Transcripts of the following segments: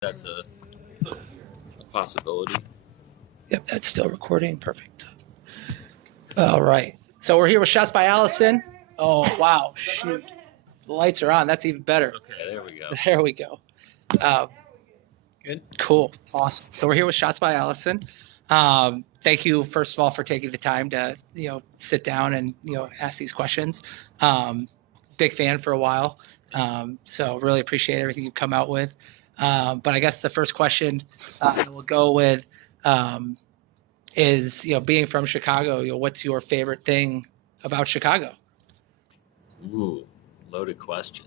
That's a possibility. Yep, that's still recording. Perfect. All right. So we're here with Shots by Allison. Oh, wow. Shoot. The lights are on. That's even better. Okay, there we go. There we go. Good. Cool. Awesome. So we're here with Shots by Allison. Thank you, first of all, for taking the time to, sit down and, ask these questions. Big fan for a while. So really appreciate everything you've come out with. But I guess the first question we'll go with is, being from Chicago, what's your favorite thing about Chicago? Ooh, loaded question.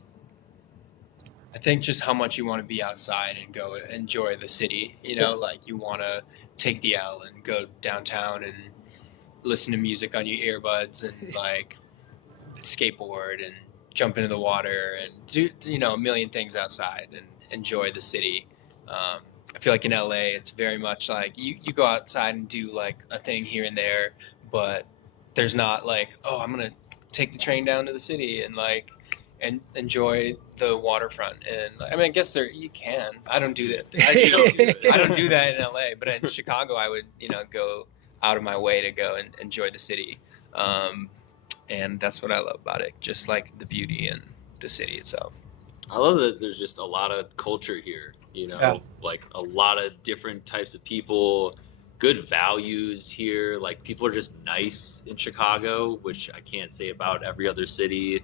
I think just how much you want to be outside and go enjoy the city. Like you want to take the L and go downtown and listen to music on your earbuds and like skateboard and jump into the water and do a million things outside and enjoy the city. I feel like in LA it's very much like you go outside and do like a thing here and there, but there's not like, oh, I'm gonna take the train down to the city and like and enjoy the waterfront. And I guess you can. I don't do that. I don't do that in LA, but in Chicago I would go out of my way to go and enjoy the city. And that's what I love about it, just like the beauty and the city itself. I love that there's just a lot of culture here, like a lot of different types of people, good values here. Like people are just nice in Chicago, which I can't say about every other city.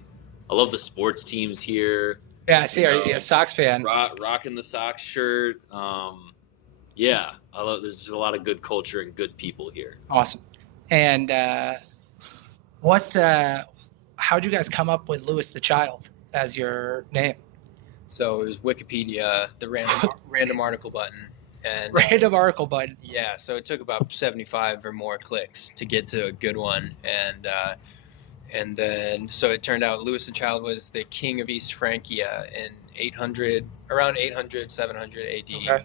I love the sports teams here. Yeah, I see. Are you a Sox fan? Rocking the Sox shirt. Yeah, I love. There's just a lot of good culture and good people here. Awesome. And how'd you guys come up with Louis the Child as your name? So it was Wikipedia, the random article button. And random article button. Yeah, so it took about 75 or more clicks to get to a good one. And then so it turned out Louis the Child was the king of East Francia in around 800, 700 AD. Okay.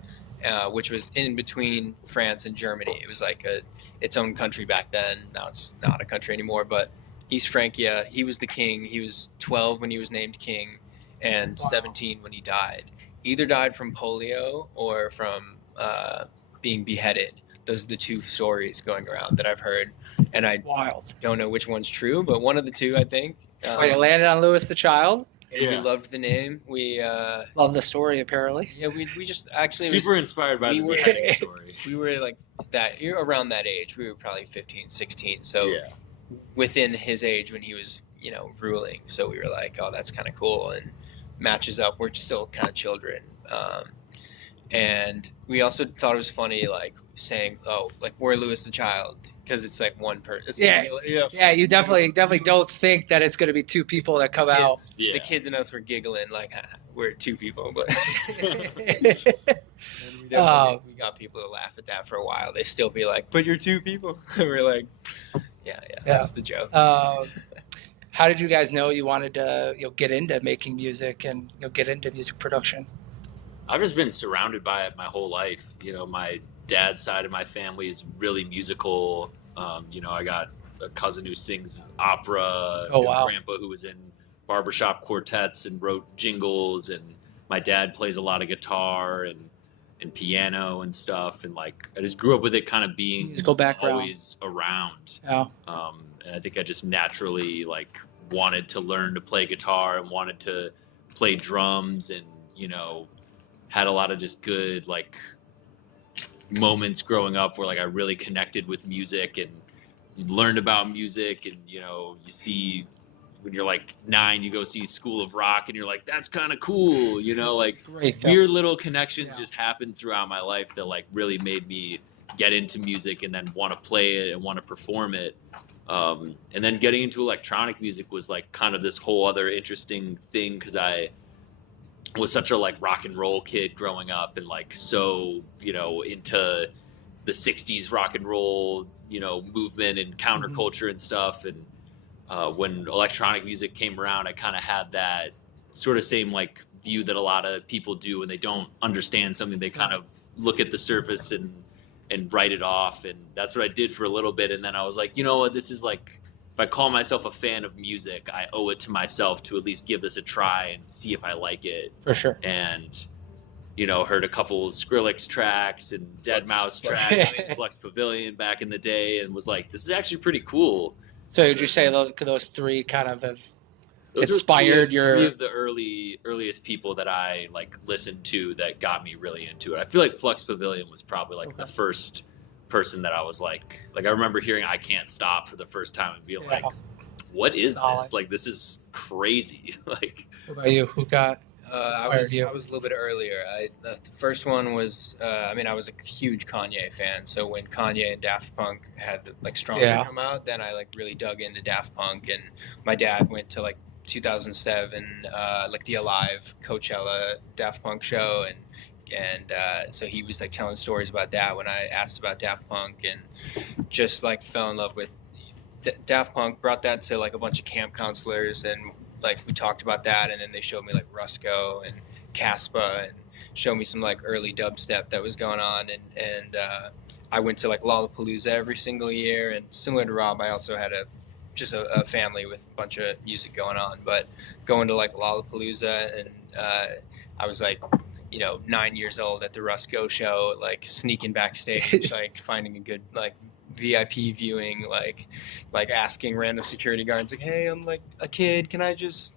Which was in between France and Germany. It was like its own country back then. Now it's not a country anymore, but East Francia, he was the king. He was 12 when he was named king and 17 when he died. Either died from polio or from being beheaded. Those are the two stories going around that I've heard. And I don't know which one's true, but one of the two, I think. You landed on Louis the Child? Yeah. We loved the name. We love the story, apparently. Yeah, we just actually super inspired by the beheading story. We were like that. You're around that age. We were probably 15, 16. So within his age when he was, ruling. So we were like, oh, that's kind of cool and matches up. We're still kind of children. And we also thought it was funny, like saying, "Oh, like we're Louis the Child," because it's like one person. Yeah. You definitely don't think that it's going to be two people that come out. Yeah. The kids and us were giggling like we're two people, but we got people to laugh at that for a while. They still be like, "But you're two people." We're like, "Yeah, that's the joke." How did you guys know you wanted to get into making music and get into music production? I've just been surrounded by it my whole life. My dad's side of my family is really musical. I got a cousin who sings opera. Oh, wow. Grandpa who was in barbershop quartets and wrote jingles. And my dad plays a lot of guitar and piano and stuff. And like, I just grew up with it kind of being musical background, always around. Yeah. And I think I just naturally like wanted to learn to play guitar and wanted to play drums and, had a lot of just good like moments growing up where like I really connected with music and learned about music. And you see when you're like 9 you go see School of Rock and you're like, that's kind of cool, like weird little connections just happened throughout my life that like really made me get into music and then want to play it and want to perform it. And then getting into electronic music was like kind of this whole other interesting thing because I was such a like rock and roll kid growing up and like so into the 60s rock and roll movement and counterculture and stuff. And when electronic music came around I kind of had that sort of same like view that a lot of people do when they don't understand something. They kind of look at the surface and write it off, and that's what I did for a little bit. And then I was like, what, this is like, if I call myself a fan of music, I owe it to myself to at least give this a try and see if I like it. For sure. And heard a couple of Skrillex tracks and Dead Mouse tracks, and Flux Pavilion back in the day, and was like, this is actually pretty cool. So would you say those three kind of have Those inspired were three of the earliest people that I like listened to that got me really into it. I feel like Flux Pavilion was probably like the first person that I was like I remember hearing I Can't Stop for the first time and being like, what is this? Like, this is crazy. Like, what about you? Who got I was a little bit earlier. The first one was I was a huge Kanye fan. So when Kanye and Daft Punk had Stronger come out, then I really dug into Daft Punk. And my dad went to 2007 the Alive Coachella Daft Punk show, and so he was telling stories about that when I asked about Daft Punk, and just fell in love with Daft Punk. Brought that to a bunch of camp counselors, and we talked about that, and then they showed me Rusko and Caspa, and showed me some early dubstep that was going on, and I went to Lollapalooza every single year. And similar to Rob, I also had a family with a bunch of music going on, but going to Lollapalooza, and I was 9 years old at the Rusko show, sneaking backstage, finding a good VIP viewing, asking random security guards hey, I'm a kid, can I just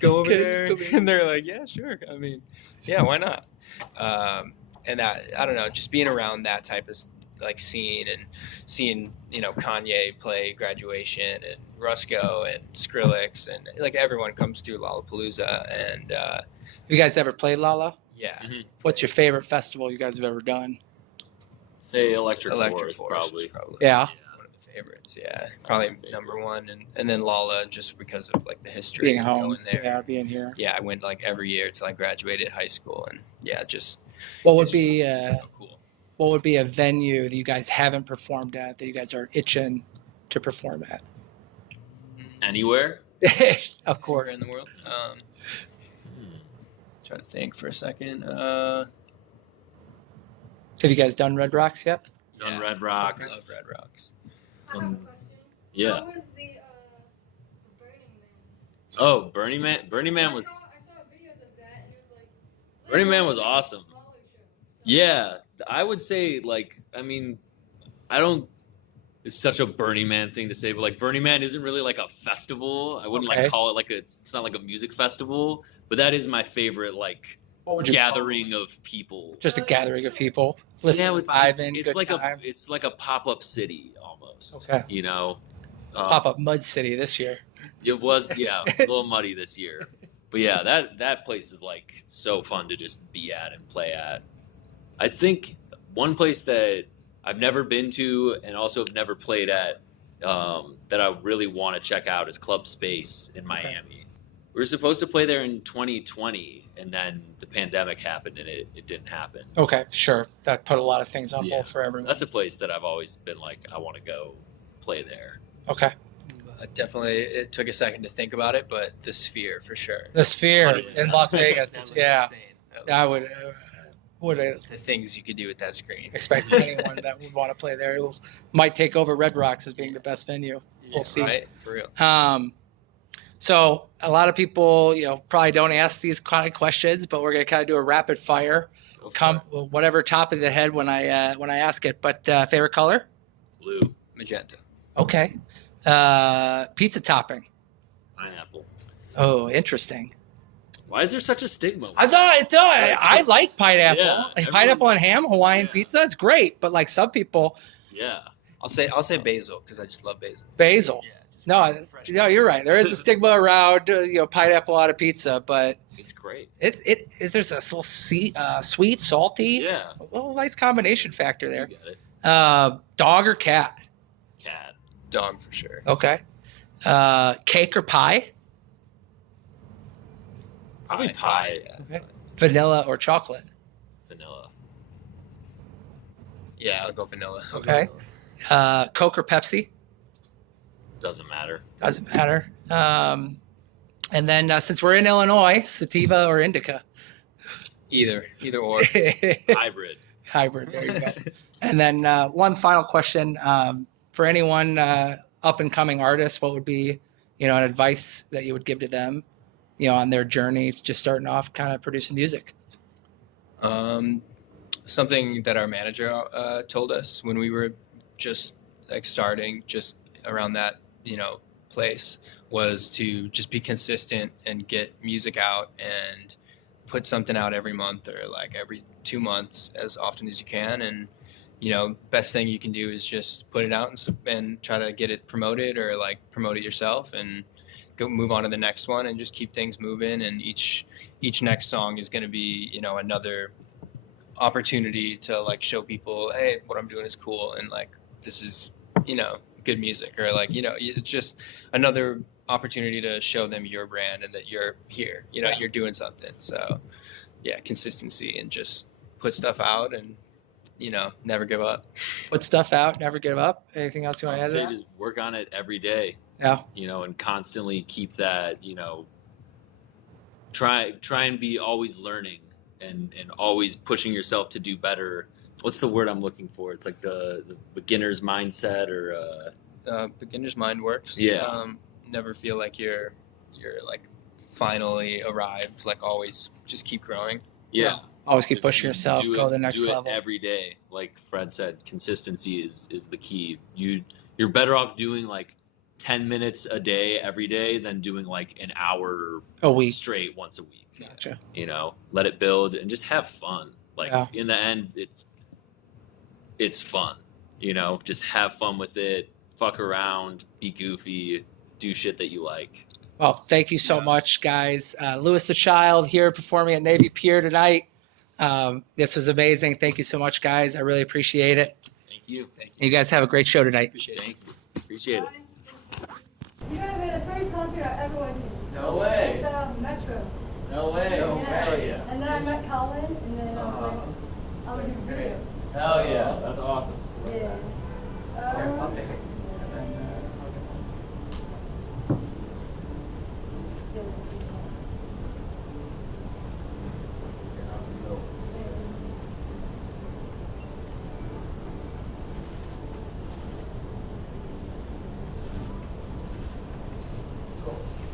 go over there? And they're like, yeah, sure. I mean, yeah, why not? And that, I don't know, just being around that type of scene, and seeing Kanye play Graduation and Rusko and Skrillex, and everyone comes through Lollapalooza. And you guys ever played Lala? Yeah. Mm-hmm. What's your favorite festival you guys have ever done? Say Electric Forest, probably. Yeah. One of the favorites. Yeah, probably number one, and then Lala, just because of the history being home, going there. yeah, being here. Yeah, I went every year till I graduated high school, and yeah, just what would be cool. What would be a venue that you guys haven't performed at that you guys are itching to perform at? Anywhere? Of course. In the world. Try to think for a second. Have you guys done Red Rocks yet? Done Red Rocks. I love Red Rocks. I have a question. Yeah. How was the Burning Man? Oh, Burning Man. Burning Man was. I saw videos of that, and it was Burning Man was awesome. Smaller show. Yeah, I would say I don't. It's such a Burning Man thing to say, but Burning Man isn't really a festival. I wouldn't call it it's not a music festival, but that is my favorite What would you gathering of people. Just a gathering of people. Listen, Yeah, it's like a pop-up city almost. Okay. Pop-up Mud City this year. It was a little muddy this year, but yeah, that place is so fun to just be at and play at. I think one place that I've never been to and also have never played at that I really want to check out is Club Space in Miami. We were supposed to play there in 2020, and then the pandemic happened, and it didn't happen. Okay, sure. That put a lot of things on hold for everyone. That's a place that I've always been I want to go play there. Okay. Definitely, it took a second to think about it, but the Sphere for sure. The Sphere 100%. in Las Vegas. That was Yeah. insane. I would The things you could do with that screen. expect anyone that would want to play there. It might take over Red Rocks as being the best venue. We'll see. Right? For real. So a lot of people, probably don't ask these kind of questions, but we're gonna kind of do a rapid fire. Whatever top of the head when I ask it. But favorite color? Blue, Magenta. Okay. Pizza topping. pineapple. Oh, interesting. Why is there such a stigma? I like pineapple. Yeah, Pineapple and ham, Hawaiian Yeah. pizza. It's great, but some people, Yeah. I'll say basil because I just love basil. basil. Yeah, just No, fresh no, you're right. There is a stigma around pineapple on a pizza, but It's great. there's a little sweet, salty, Yeah. a little nice combination factor You there. get it. Dog or cat? Cat. Dog for sure. Okay. Cake or pie? Probably pie. Yeah. Okay. Vanilla or chocolate? Vanilla. Yeah, I'll go vanilla. Okay. Coke or Pepsi? Doesn't matter. Doesn't matter. And then since we're in Illinois, sativa or indica? Either or. Hybrid. Hybrid. There you go. And then one final question for anyone up and coming artists, what would be, an advice that you would give to them, on their journey, just starting off, kind of producing music? Something that our manager told us when we were just like starting, just around that, place, was to just be consistent and get music out and put something out every month or like every 2 months as often as you can. And best thing you can do is just put it out and try to get it promoted or like promote it yourself and go move on to the next one and just keep things moving. And each next song is going to be another opportunity to like show people, hey, what I'm doing is cool, and like this is good music, or like it's just another opportunity to show them your brand and that you're here, you're doing something. So yeah, consistency and just put stuff out and never give up. Put stuff out, never give up. Anything else you want to add I'd to say that? just work on it every day. Yeah. And constantly keep that, try and be always learning and always pushing yourself to do better. What's the word I'm looking for? It's like the beginner's mindset, or Beginner's mind works. Yeah. Never feel like you're like finally arrived. Like always just keep growing. yeah. Always keep Just- pushing just yourself, do go it- to the next do it level. every day. Like Fred said, consistency is the key. You're better off doing like 10 minutes a day every day than doing like an hour A week. straight once a week. Gotcha. Let it build and just have fun. Like Yeah. in the end, it's fun. Just have fun with it. Fuck around, be goofy, do shit that you like. Well, thank you so Yeah. much, guys. Lewis the Child here performing at Navy Pier tonight. This was amazing. Thank you so much, guys. I really appreciate it. Thank you. You guys have a great show tonight. Thank you. Appreciate it. You guys were the first concert I ever went to. No way. At the Metro. No way. Yeah. And then I met Colin, and then I was like, I'm gonna do videos. Hell yeah. That's awesome. Yeah.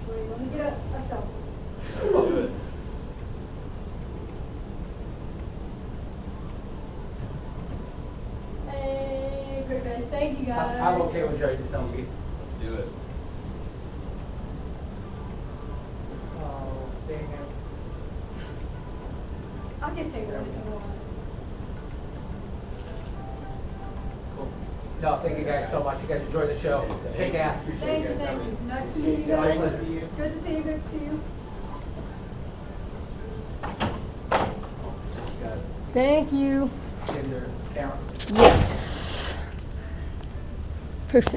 Wait, let me get a selfie. Hey, perfect. Thank you guys. with Jerry the selfie. Let's do it. Oh, dang it. I can take it if you want. No, thank you guys so much. You guys enjoy the show. Kick ass. Thank you, thank you. Nice to meet you guys. Good to see you, good to see you. Thank you. In their camera. Yes. Perfect.